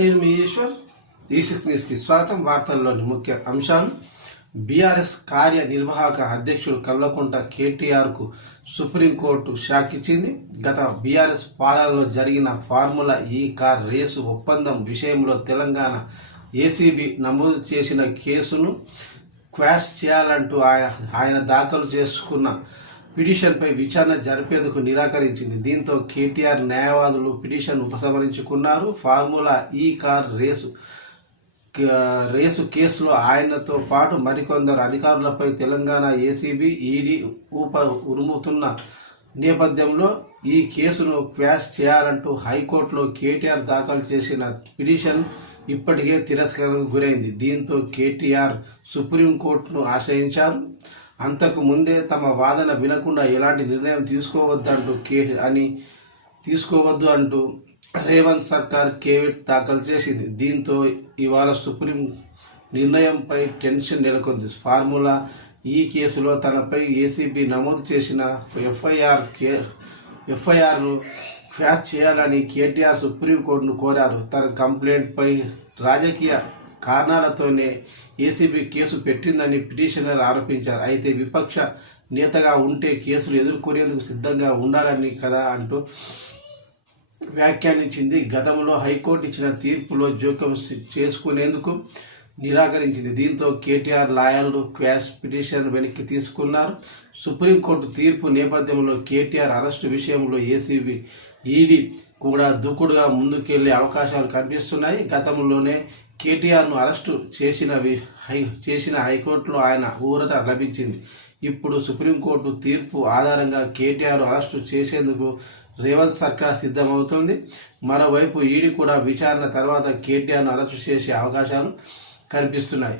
నేను మీ ఈశ్వర్. ఈ6 న్యూస్కి స్వాగతం. వార్తల్లోని ముఖ్య అంశాలు: బీఆర్ఎస్ కార్యనిర్వాహక అధ్యక్షుడు కల్వకుంట్ల కేటీఆర్కు సుప్రీంకోర్టు షాక్ ఇచ్చింది. గత బీఆర్ఎస్ పాలనలో జరిగిన ఫార్ములా ఈ కార్ రేసు ఒప్పందం విషయంలో తెలంగాణ ఏసీబీ నమోదు చేసిన కేసును క్వాష్ చేయాలంటూ ఆయన దాఖలు చేసుకున్న పిటిషన్పై విచారణ జరిపేందుకు నిరాకరించింది. దీంతో కేటీఆర్ న్యాయవాదులు పిటిషన్ ఉపసంహరించుకున్నారు. ఫార్ములా ఈ కార్ రేసు కేసులో ఆయనతో పాటు మరికొందరు అధికారులపై తెలంగాణ ఏసీబీ, ఈడీ ఉరుముతున్న నేపథ్యంలో ఈ కేసును క్వాష్ చేయాలంటూ హైకోర్టులో కేటీఆర్ దాఖలు చేసిన పిటిషన్ ఇప్పటికే తిరస్కరణకు గురైంది. దీంతో కేటీఆర్ సుప్రీంకోర్టును ఆశ్రయించారు. అంతకు ముందే తమ వాదన వినకుండా ఎలాంటి నిర్ణయం తీసుకోవద్దు అంటూ రేవంత్ సర్కార్ కేవిట్ దాఖలు చేసింది. దీంతో ఇవాళ సుప్రీం నిర్ణయంపై టెన్షన్ నెలకొంది. ఫార్ములా ఈ కేసులో తనపై ఏసీబీ నమోదు చేసిన ఎఫ్ఐఆర్ను క్వాష్ చేయాలని కేటీఆర్ సుప్రీంకోర్టును కోరారు. తన కంప్లైంట్పై రాజకీయ కారణాలతోనే ఏసీబీ కేసు పెట్టిందని పిటిషనర్ ఆరోపించారు. అయితే విపక్ష నేతగా ఉంటే కేసులు ఎదుర్కొనేందుకు సిద్ధంగా ఉండాలని కదా అంటూ వ్యాఖ్యానించింది. గతంలో హైకోర్టు ఇచ్చిన తీర్పులో జోక్యం చేసుకునేందుకు నిరాకరించింది. దీంతో కేటీఆర్ లాయర్లు క్వాష్ పిటిషన్ వెనక్కి తీసుకున్నారు. సుప్రీంకోర్టు తీర్పు నేపథ్యంలో కేటీఆర్ అరెస్టు విషయంలో ఏసీబీ, ఈడీ కూడా దూకుడుగా ముందుకెళ్లే అవకాశాలు కనిపిస్తున్నాయి. గతంలోనే కేటీఆర్ను అరెస్టు చేసిన హైకోర్టులో ఆయన ఊరట లభించింది. ఇప్పుడు సుప్రీంకోర్టు తీర్పు ఆధారంగా కేటీఆర్ అరెస్టు చేసేందుకు రేవంత్ సర్కార్ సిద్ధమవుతోంది. మరోవైపు ఈడీ కూడా విచారణ తర్వాత కేటీఆర్ను అరెస్టు చేసే అవకాశాలు కనిపిస్తున్నాయి.